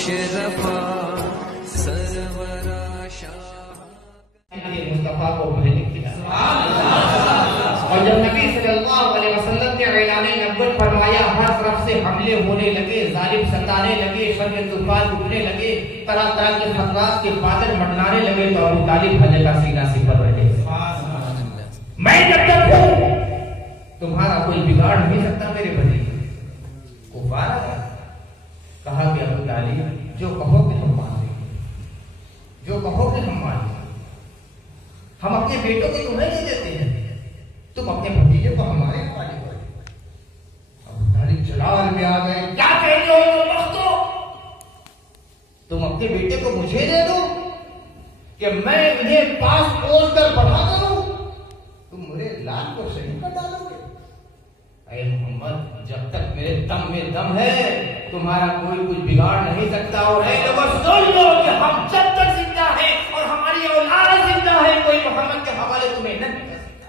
مشرفہ سرورا شاہ مصطفیٰ کو بھیجنے کی اور جب نبی صلی اللہ علیہ وسلم نے اعلان نبوت فرمایا، ہر طرف سے حملے ہونے لگے، ظالم ستانے لگے، شر کے طوفان اٹھنے لگے، طرح طرح کے خطرات کے بادل منڈلانے لگے، تو ابو طالب حضرت کا سینہ سپر رہے، میں جب تک ہوں تمہارا کوئی بگاڑ نہیں سکتا میرے بھتیجے کو پارا کہا کہ ابو طالب جو کہو کہ ہم مان لیں گے، جو کہو کہ ہم مان لیں گے، ہم اپنے بیٹوں کو تمہیں نہیں دیتے ہیں، تم اپنے بھتیجے کو ہمارے حوالے کرو۔ ابو طالب جلال میں آ گئے، کیا کہتے ہو بختو، تم اپنے بیٹے کو مجھے دے دو کہ میں انہیں پاس پوچھ کر بڑھا کروں، تم میرے لال کو شہید کر ڈالو گے؟ اے محمد، جب تک میرے دم میں دم ہے تمہارا کوئی کچھ بگاڑ نہیں سکتا، اور اے لوگوں سن لو کہ ہم جب تک زندہ ہیں اور ہماری اولاد زندہ ہے کوئی محمد کے حوالے تمہیں نہ کر سکتا۔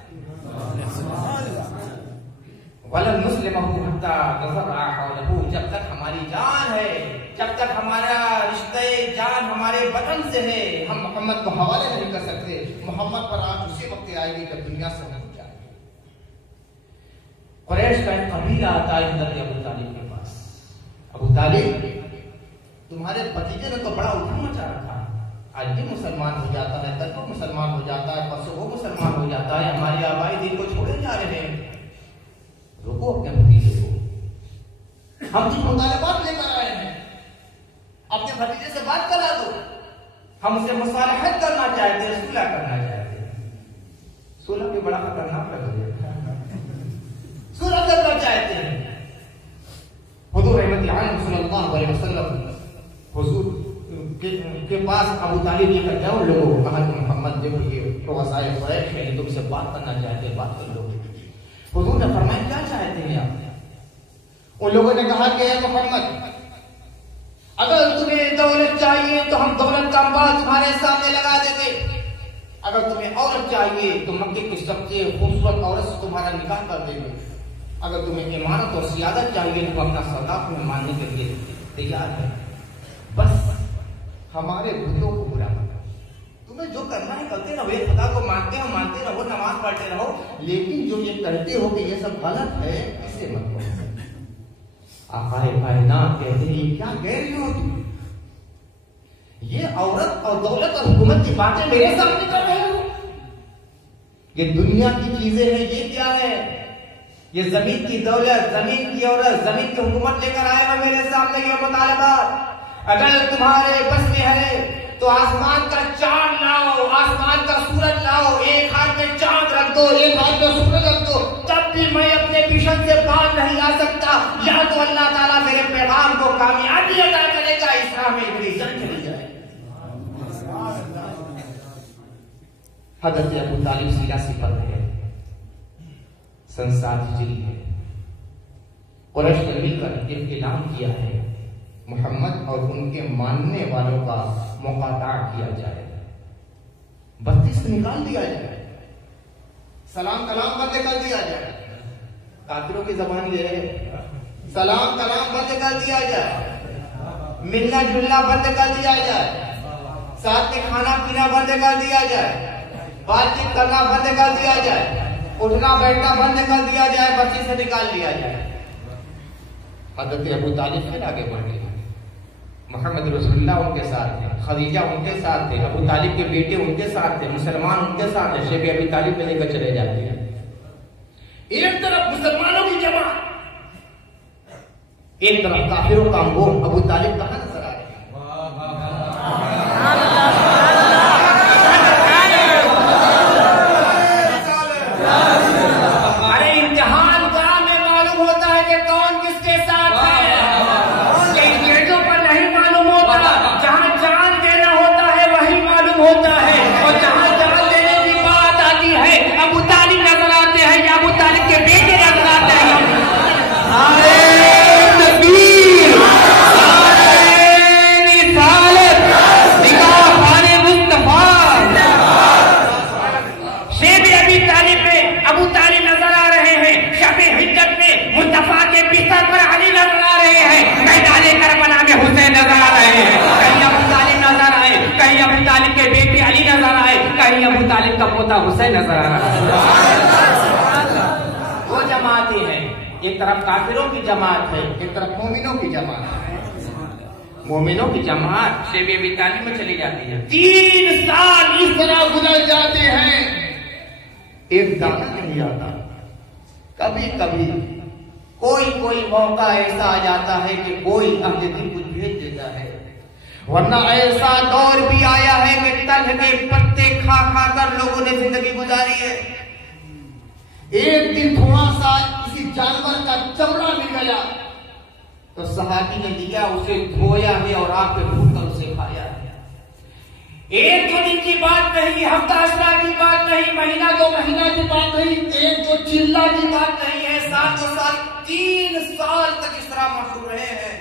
وَلَن نُسْلِمَهُ حَتَّى نَظَرَ حَوْلَهُ، جب تک ہماری جان ہے، جب تک ہمارا رشتہ جان ہمارے وطن سے ہے، ہم محمد کو حوالے نہیں کر سکتے۔ محمد پر آج اسی وقت آئے گی جب دنیا سے ہو جائے۔ قریش کا ایک قبیلہ آتا ہے حضرت ابو طالب کے پاس، ابو طالب تمہارے بھتیجے نے تو بڑا ادھم مچا رکھا ہے، آج یہ مسلمان ہو جاتا ہے، کل وہ مسلمان ہو جاتا ہے، پرسوں وہ مسلمان ہو جاتا ہے، ہماری آبائی دین کو چھوڑے جا رہے ہیں، روکو اپنے بھتیجے کو، ہم کچھ مطالبات لے کر آئے ہیں، اپنے بھتیجے سے بات کرا دو، ہم اسے مصالحت کرنا چاہتے ہیں، صلح کرنا چاہتے ہیں۔ صلح بھی بڑا خطرناک لگ رہا ہے، صلح کرنا چاہتے ہیں۔ حضور رحمت اللہ صلی اللہ علیہ وسلم حضور کے پاس ابو طالب لے کر جاؤ، لوگوں کو کہا کہ محمد دیکھو یہ رؤسائے قریش ہیں، تم سے بات کرنا چاہتے ہیں، بات کر لو۔ حضور نے فرمایا کیا چاہتے ہیں آپ؟ ان لوگوں نے کہا کہ اے محمد، اگر تمہیں دولت چاہیے تو ہم دولت کا انبار تمہارے سامنے لگا دیتے، اگر تمہیں عورت چاہیے تو مکے کی سب سے خوبصورت عورت سے تمہارا نکاح کر دیں گے، اگر تمہیں امارت اور سیادت چاہیے تو اپنا سودا تمہیں ماننے کے لیے تیار ہے، بس ہمارے بتوں کو برا مت، تمہیں جو کرنا ہے کرتے رہو، یہ خدا کو مانتے رہو، نماز پڑھتے رہو، لیکن جو یہ کہتے ہو کہ یہ سب غلط ہے اسے مت کرو۔ آقا کائنات کہتے ہیں کیا کہہ رہی ہو تم؟ یہ عورت اور دولت اور حکومت کی باتیں میرے سامنے کر رہے ہو؟ یہ دنیا کی چیزیں ہیں، یہ کیا ہے؟ یہ زمین کی دولت، زمین کی عورت، زمین کی حکومت لے کر آئے ہو میرے سامنے یہ مطالبات؟ اگر تمہارے بس میں ہے تو آسمان کا چاند لاؤ، آسمان کا سورج لاؤ، ایک ہاتھ میں چاند رکھ دو، ایک ہاتھ میں سورج رکھ دو، تب بھی میں اپنے مشن سے باز نہیں آ سکتا، یا تو اللہ تعالیٰ میرے پیغام کو کامیابی عطا کرے گا، اس راہ میں میری جان چلی جائے۔ حضرت ابو طالب سیرہ سپر ہے، سن 7 ہجری ہے، قریش نے مل کر اعلان کیا ہے محمد اور ان کے ماننے والوں کا مقاطع کیا جائے، 32 سے نکال دیا جائے، سلام کلام بند کر دیا جائے، کافروں کی زبان یہ ہے، سلام کلام بند کر دیا جائے، ملنا جلنا بند کر دیا جائے، ساتھ میں کھانا پینا بند کر دیا جائے، بات چیت کرنا بند کر دیا جائے، اٹھنا بیٹھنا بند کر دیا جائے، بچی سے نکال دیا جائے۔ حضرت ابو طالب پھر آگے بڑھ گئے، محمد رسول اللہ ان کے ساتھ تھے، خدیجہ ان کے ساتھ تھے، ابو طالب کے بیٹے ان کے ساتھ تھے، مسلمان ان کے ساتھ تھے، شیخ ابی طالب میں لے کر چلے جاتے ہیں۔ ایک طرف مسلمانوں کی جماعت، ایک طرف کافروں کا انگور، ابو طالب کہاں نظر آ رہے ہیں؟ ابو طالب نظر آ رہے ہیں، شب حجت میں مصطفیٰ کے بستر پر علی طالب کا پوتا حسین نظر آ رہا ہے. وہ جماعتیں ہیں، ایک طرف کافروں کی جماعت ہے، ایک طرف مومنوں کی جماعت ہے. مومنوں کی جماعت شیب ابی طالب میں چلی جاتی ہے. 3 سال اس طرح گزر جاتے ہیں، ایک دانہ نہیں آتا. کبھی کبھی کوئی موقع ایسا آ جاتا ہے کہ کوئی اہل دل کچھ بھیج دیتا ہے، ورنہ ایسا دور بھی آیا ہے کہ تلخ کے پتے کھا کھا کر لوگوں نے زندگی گزاری ہے. ایک دن تھوڑا سا کسی جانور کا چمڑا مل گیا تو صحابی نے لیا، اسے دھویا ہے اور آگ پہ بھون کر اسے کھایا ہے. 1-2 دن کی بات نہیں، ہفتہ 10 کی بات نہیں، مہینہ 2 مہینہ کی بات نہیں، 1-2 چلہ کی بات نہیں ہے. 7 سال 3 سال تک اس طرح مشہور رہے ہیں،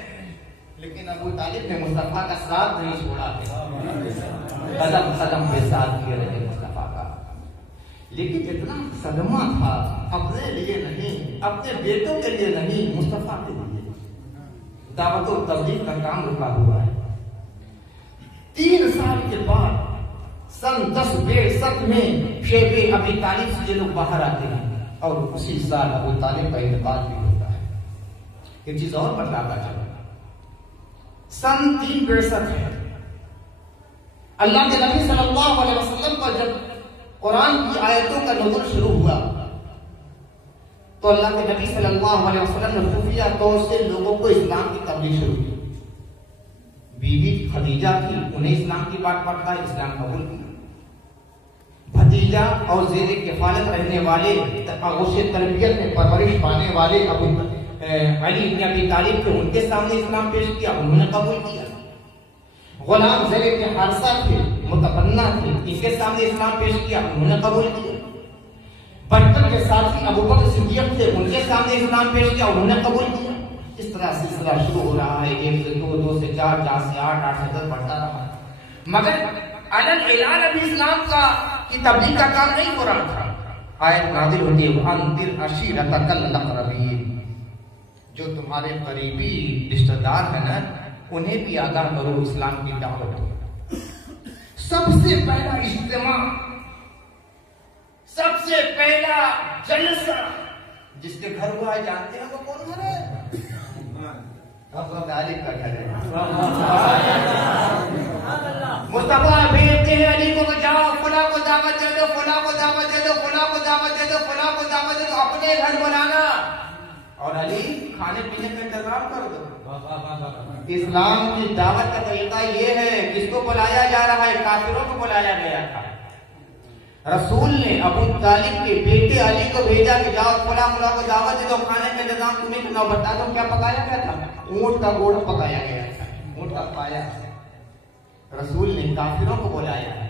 لیکن ابو طالب نے مصطفیٰ کا ساتھ نہیں چھوڑا، قدم قدم پہ ساتھ کیے رہے مصطفیٰ کا. لیکن اتنا صدمہ تھا، اپنے لیے نہیں، اپنے بیٹوں کے لیے نہیں، مصطفیٰ کے لیے. دعوت و تبلیغ کا کام رکا ہوا ہے. 3 سال کے بعد سن 1062 میں شیب ابی طالب سے لوگ باہر آتے ہیں اور اسی سال ابو طالب کا انتقال بھی ہوتا ہے. ایک چیز اور بتلاتا چلا، سن 362 ہے. اللہ کے نبی صلی اللہ علیہ وسلم پر جب قرآن کی آیتوں کا نزول شروع ہوا تو اللہ کے نبی صلی اللہ علیہ وسلم نے خفیہ طور سے لوگوں کو اسلام کی تبلیغ شروع کی. بیوی خدیجہ تھی، انہیں اسلام کی بات پڑھتا ہے، اسلام قبول کی. بھتیجا اور زیر کفالت رہنے والے، آغوش تربیت میں پرورش پانے والے ابو علی بن ابی طالب تھے، ان کے سامنے اسلام پیش کیا، انہوں نے قبول کیا. غلام زید کے حارثہ تھے، متبنہ تھے، ان کے سامنے اسلام پیش کیا، انہوں نے قبول کیا. بچپن کے ساتھی ابو بکر صدیق تھے، ان کے سامنے اسلام پیش کیا، انہوں نے قبول کیا. اس طرح سلسلہ شروع ہو رہا ہے، 1 سے 2، 2 سے 4، 4 سے 8، 8 سے 10 بڑھتا رہا. مگر علن اعلان ابھی اسلام کی تبلیغ کا کام نہیں ہو رہا تھا. آیت نازل ہوتی ہے، وَأَنذِرْ عَشِيرَتَكَ الْأَقْرَبِينَ، جو تمہارے قریبی رشتہ دار ہیں نا، انہیں بھی آگاہ کرو اسلام کی دعوت. سب سے پہلا اجتماع، سب سے پہلا جلسہ جس کے گھر ہوا ہے، جانتے ہیں وہ کون گھر ہے؟ ابو طالب کا گھر ہے. مصطفیٰ بھیجتے ہیں علی کو، جاؤ فلاں کو دعوت دے دو، فلاں کو دعوت دے دو، فلاں کو دعوت دے دو، فلاں کو دعوت دے دو، اپنے گھر بلانا اور علی کھانے پینے کا انتظام کر دو. اسلام کی دعوت کا طریقہ یہ ہے. کس کو بلایا جا رہا ہے؟ کافروں کو بلایا گیا تھا. رسول نے ابو طالب کے بیٹے علی کو بھیجا کہ جاؤ فلاں فلاں کو دعوت دے دو، کھانے کا انتظام تمہیں سناؤ. بتا دو کیا پکایا گیا تھا؟ اونٹ کا گوڑ پکایا گیا تھا، اونٹ کا پایا. رسول نے کافروں کو بلایا ہے،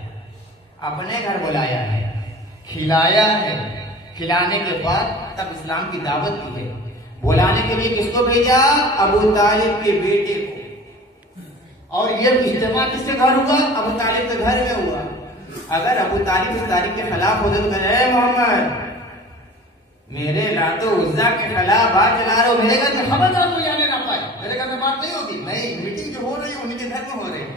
اپنے گھر بلایا ہے، کھلایا ہے. کھلانے کے بعد تب اسلام کی دعوت کی ہے. بلانے کے لیے کس کو بھیجا؟ ابو طالب کے بیٹے کو. اور یہ اجتماع کس سے گھر ہوا؟ ابو طالب کے گھر میں ہوا. اگر ابو طالب اس تاریخ کے خلاف ہو تو اے محمد، میرے لات و عزا کے خلاف بات چلا رہے ہو، میرے گھر میں خبردار کوئی آنے نہ پائے، میرے گھر میں بات نہیں ہوگی. نہیں، میٹنگ جو ہو رہی ہے انہیں کے گھر میں ہو رہی ہے.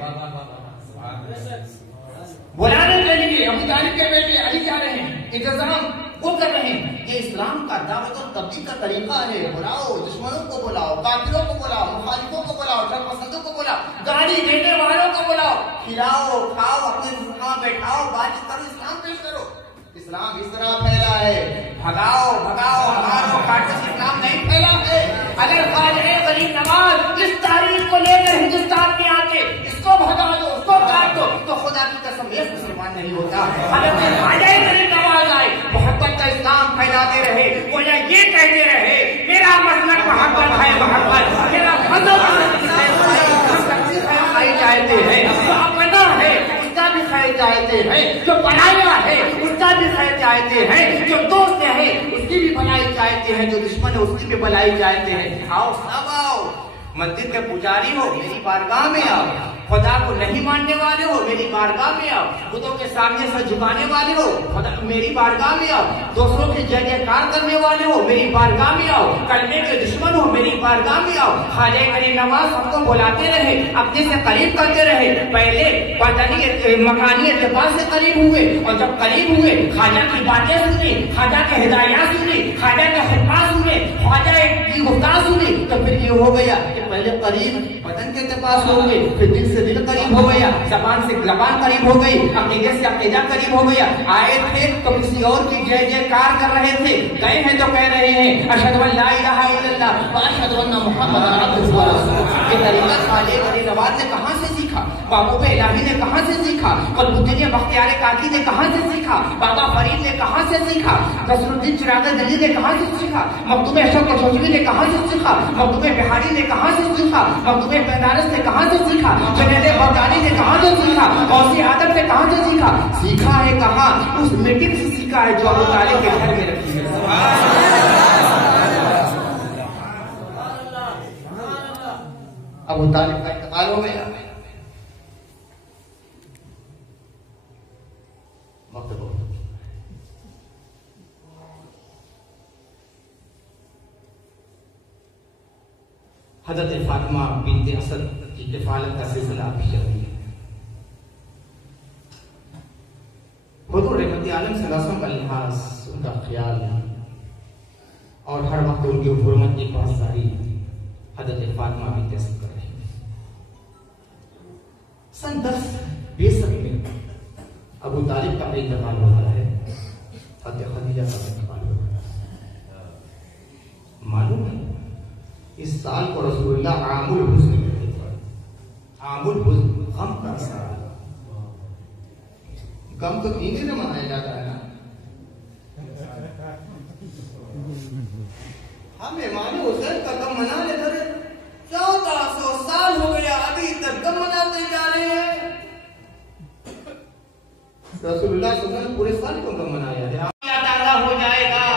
بلانے کے لیے ابو طالب کے بیٹے علی جا رہے ہیں، انتظام وہ کر رہے ہیں. یہ اسلام کا دعوت اور تبلیغ کا طریقہ ہے. بلاؤ، دشمنوں کو بلاؤ، کافروں کو بلاؤ، مخالفوں کو بلاؤ، شر پسندوں کو بلاؤ، گالی دینے والوں کو بلاؤ، کھلاؤ، کھاؤ، اپنے وہاں بیٹھاؤ، بات کرو، اسلام پیش کرو. اسلام اس طرح پھیلا ہے. بھگاؤ بھگاؤ ہماروں کاٹے سے اسلام نہیں پھیلا ہے. اگر خواجہ غریب نواز اس تاریخ کو لے کر ہندوستان میں آتے، اس کو بھگا دو، اس کو کاٹ دو، تو خدا کی قسم ایک مسلمان نہیں ہوتا. اگر خواجہ غریب نواز آئے، محبت کا اسلام پھیلاتے رہے، وہ یہ کہتے رہے میرا مسلک محبت ہے، محبت میرا مذہب کھائی چاہتے ہیں، جو اپنا ہے اس کا بھی خیر چاہتے ہیں، جو پرایا ہے اس کا بھی خیر چاہتے ہیں، جو دوست ہے اس کی بھی بھلائی چاہتے ہیں، جو دشمن ہے اس کی بھی بھلائی چاہتے ہیں. آؤ سب آؤ، مندر کے پجاری ہو میری بارگاہ میں آؤ، خدا کو نہیں ماننے والے ہو میری بارگاہ میں آؤ، بتوں کے سامنے سر جھکانے والے ہو خدا میری بارگاہ میں آؤ، دوسروں کے جے جے کار کرنے والے ہو میری بارگاہ میں آؤ، کلمے کے دشمن ہو میری بارگاہ میں آؤ۔ خواجہ غریب نواز ہم کو بلاتے رہے، اپنے سے قریب کرتے رہے، پہلے بدنی مکانی اعتبار سے قریب ہوئے، اور جب قریب ہوئے خواجہ کی باتیں سنی، خواجہ کے ہدایات سنی، خواجہ کے خطبات سنے، خواجہ کی گفتار سنی، تو پھر یہ ہو گیا کہ پہلے قریب بدن کے اعتبار سے ہو گئے، پھر دل سے دل قریب ہو گیا، زبان سے زبان قریب ہو گئی، عقیدے سے عقیدہ قریب ہو گیا۔ آئے تھے تو کسی اور کی جے جے کار کر رہے تھے، گئے ہیں تو کہہ رہے ہیں اشہد ان لا الہ الا اللہ واشہد ان محمد عبدہ ورسولہ۔ یہ طریقہ خواجہ غریب نواز نے کہاں سے سیکھا؟ محبوب الہی نے کہاں سے سیکھا؟ قطب الدین بختیار کاکی نے کہاں سے سیکھا؟ بابا فرید نے کہاں سے سیکھا؟ نصر الدین چراغ دلی نے کہاں سے سیکھا؟ مکتوب اشرف کشمیری نے کہاں سے سیکھا؟ مکتوب بہاری نے کہاں سے سیکھا؟ مکتوب بنارس نے کہاں سے سیکھا؟ جنید بغدادی نے کہاں سے سیکھا؟ غوثی آدم نے کہاں سے سیکھا؟ سیکھا ہے کہاں؟ اس میٹنگ سے سیکھا ہے جو ابو طالب کے گھر میں رکھی ہے۔ ابو طالب کا انتقال ہو گیا، وقت بہت حضرت فاطمہ بنت اسد کی کفالت کا سلسلہ ابھی جاری ہے۔ حضور رحمت عالم صلی اللہ علیہ وسلم کا لحاظ، ان کا خیال اور ہر وقت ان کی حرمت کی پاسداری حضرت فاطمہ بنت اسد کر رہی ہے۔ سن 1062 میں ابو طالب کا انتقال ہوتا ہے، حضرت خدیجہ کا انتقال ہوتا ہے۔ معلوم ہے اس سال کو رسول اللہ عام الحزن کہتے تھے، عام الحزن، غم کا سال۔ غم تو تین دن منایا جاتا ہے نا، ہم امام حسین کا غم منا لیتے تھے، 1400 سال ہو گیا ابھی تک غم مناتے جا رہے ہیں۔ رسول اللہ صلی اللہ علیہ وسلم پورے سال کو غم منایا ہے۔ تازہ ہو جائے گا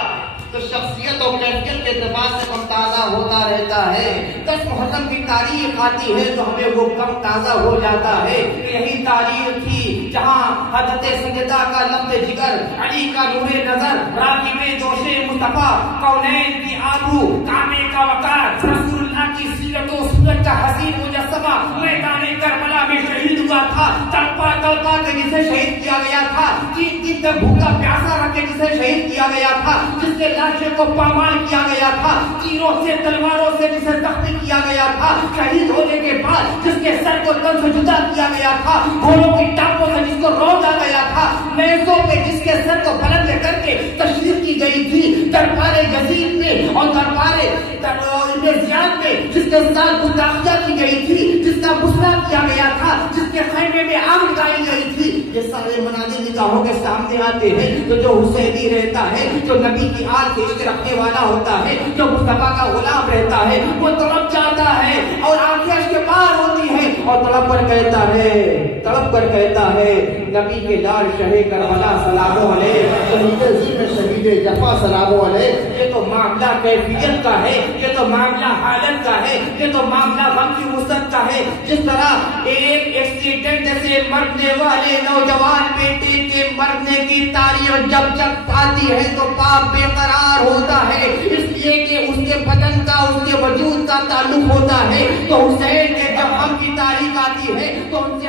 تو شخصیت اور کیفیت کے اعتبار سے غم تازہ ہوتا رہتا ہے۔ 10 محرم کی تاریخ آتی ہے تو ہمیں وہ غم تازہ ہو جاتا ہے۔ یہی تاریخ تھی جہاں حضرت سیدہ کا لفظ جگر، علی کا نور نظر، راکب جوش مصطفیٰ، کونین کی آبرو، کعبے کا وقار، رسول اللہ کی سیرت و سنت کا حسین مجسمہ میدان کربلا میں شہید ہوا تھا، تڑپا تڑپا کے جسے شہید کیا گیا تھا، 3 دن تک بھوکا پیاسا رکھ کے جسے شہید کیا گیا تھا، جس کے لاشیں کو پامال کیا گیا تھا، تیروں سے تلواروں سے جسے زخمی کیا گیا تھا، شہید ہونے کے بعد جس کے سر کو تن سے جدا کیا گیا تھا، گھوڑوں کی ٹانگوں سے جس کو رودا گیا تھا، نیزوں پہ جس کے سر کو بلند کر کے تشریف کی گئی تھی، دربار یزید میں اور دربار ابن زیاد میں جس کے ساتھ گستاخیاں کی گئی تھی، جس کا مسئلہ کیا گیا تھا، جس کے خیمے میں آگ لگائی گئی تھی، یہ سارے مناظر نگاہوں کے سامنے آتے ہیں۔ تو جو حسینی رہتا ہے، جو نبی کی آل سے عشق رکھنے والا ہوتا ہے، جو مصطفیٰ کا غلام رہتا ہے، وہ تڑپ جاتا ہے اور آنکھیں اشک بار ہوتی ہیں اور تڑپ کر کہتا ہے نبی کے لال شہ کربلا سلام علیہ، شہید ذمہ شہید جفا سلام علیہ۔ یہ تو معاملہ کیفیت کا ہے، یہ تو معاملہ حالت کا ہے، یہ تو معاملہ غم کی وسعت کا ہے۔ جس طرح ایک ایکسیڈنٹ سے مرنے والے نوجوان بیٹے کے مرنے کی تاریخ جب آتی ہے تو پاپ بے قرار ہوتا ہے، اس لیے کہ اس کے بدن کا، اس کے وجود کا تعلق ہوتا ہے۔ تو حسین کے جب غم کی تاریخ آتی ہے تو ان سے